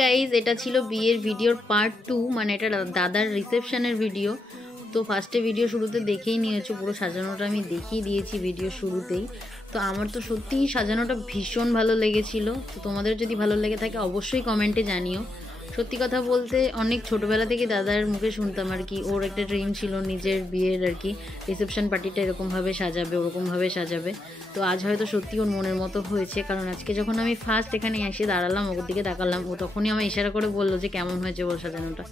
Guys, এটা ছিল বিয়ের ভিডিওর পার্ট 2, মানে এটা দাদার রিসেপশনের ভিডিও। তো ফার্স্টে ভিডিও শুরুতে দেখেই নিয়েছো, পুরো সাজানোটা আমি দেখিয়ে দিয়েছি ভিডিও শুরুতেই। তো আমার তো সত্যিই সাজানোটা ভীষণ ভালো লেগেছিল। তো তোমাদের যদি ভালো লেগে থাকে অবশ্যই কমেন্টে জানিও। সত্যি কথা বলতে অনেক ছোটোবেলা থেকে দাদার মুখে শুনতাম আর কি, ওর একটা ড্রিম ছিল নিজের বিয়ের আর কি রিসেপশন পার্টিটা এরকমভাবে সাজাবে, ওরকমভাবে সাজাবে। তো আজ হয়তো সত্যি ওর মনের মতো হয়েছে, কারণ আজকে যখন আমি ফার্স্ট এখানে এসে দাঁড়ালাম, ওর দিকে তাকালাম, ও তখনই আমার ইশারা করে বললো যে কেমন হয়েছে ওর সাজানোটা।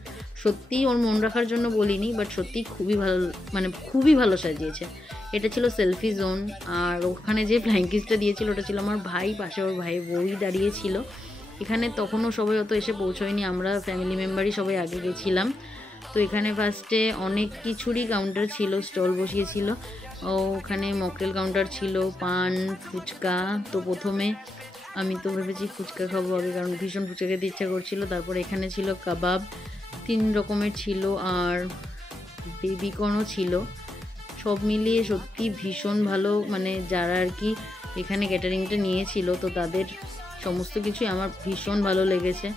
সত্যিই ওর মন রাখার জন্য বলিনি, বাট সত্যিই খুবই ভালো, মানে খুবই ভালো সাজিয়েছে। এটা ছিল সেলফি জোন, আর ওখানে যে ব্ল্যাঙ্কিসটা দিয়েছিল ওটা ছিল আমার ভাই, পাশে ওর ভাই বই দাঁড়িয়েছিল। এখানে তখনও সবাই অত এসে পৌঁছয়নি, আমরা ফ্যামিলি মেম্বারই সবাই আগে গেছিলাম। তো এখানে ফার্স্টে অনেক কিছুরই কাউন্টার ছিল, স্টল বসিয়েছিল। ওখানে মকটেল কাউন্টার ছিল, পান, ফুচকা। তো প্রথমে আমি তো ভেবেছি ফুচকা খাবো আগে, কারণ ভীষণ ফুচকা খেতে ইচ্ছা করছিল। তারপর এখানে ছিল কাবাব, 3 রকমের ছিল, আর বেবিকর্নও ছিল। সব মিলিয়ে সত্যি ভীষণ ভালো, মানে যারা আর কি এখানে ক্যাটারিংটা নিয়েছিল তো তাদের সমস্ত কিছুই আমার ভীষণ ভালো লেগেছে,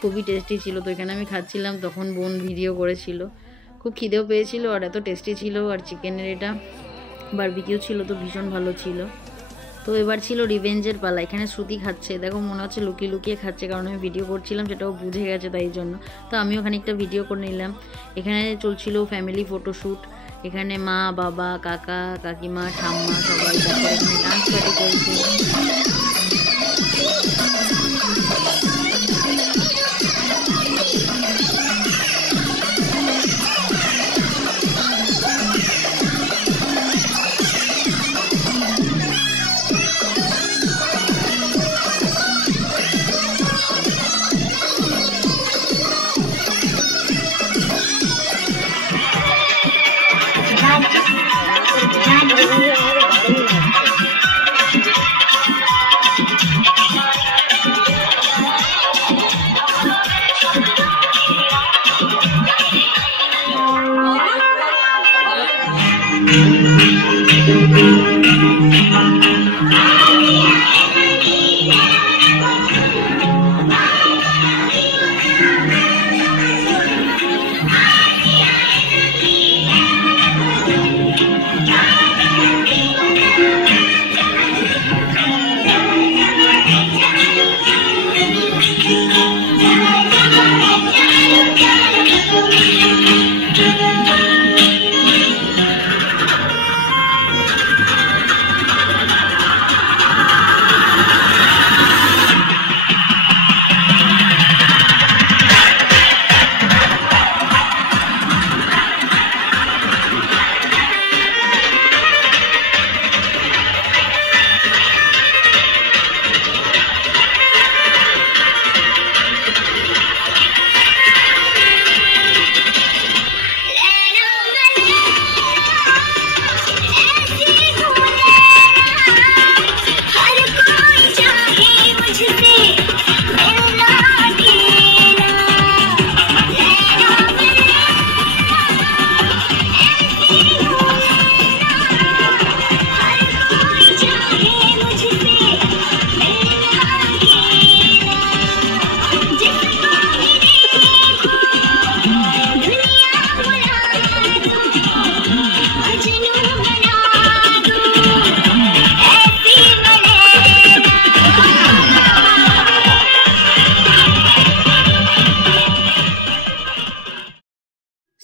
খুবই টেস্টি ছিল। তো এখানে আমি খাচ্ছিলাম, তখন বোন ভিডিও করেছিল। খুব খিদেও পেয়েছিল, আর এত টেস্টি ছিল। আর চিকেনের এটা বারবিকিউ ছিল, তো ভীষণ ভালো ছিল। তো এবার ছিল রিভেঞ্জের পালা। এখানে শ্রুতি খাচ্ছে, দেখো মনে হচ্ছে লুকিয়ে লুকিয়ে খাচ্ছে, কারণ আমি ভিডিও করছিলাম, সেটাও বুঝে গেছে তাই জন্য। তো আমিও খানিকটা ভিডিও করে নিলাম। এখানে চলছিল ফ্যামিলি ফটোশ্যুট। এখানে মা, বাবা, কাকা, কাকিমা, ঠাম্মা সবাই। তারপর এখানে ডান্স পার্টি চলছে।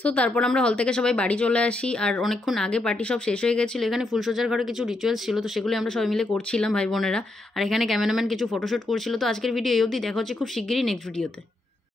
সো তারপর আমরা হল থেকে সবাই বাড়ি চলে আসি, আর অনেকক্ষণ আগে পার্টি সব শেষ হয়ে গেছিলো। এখানে ফুলসজ্জার ঘরে কিছু রিচুয়ালস ছিল, তো সেগুলো আমরা সবাই মিলে করছিলাম ভাই বোনেরা। আর এখানে ক্যামেরাম্যান কিছু ফটোশ্যুট করছিল। তো আজকের ভিডিও এই অবধি, দেখা হচ্ছে খুব শিগগিরই নেক্সট ভিডিওতে।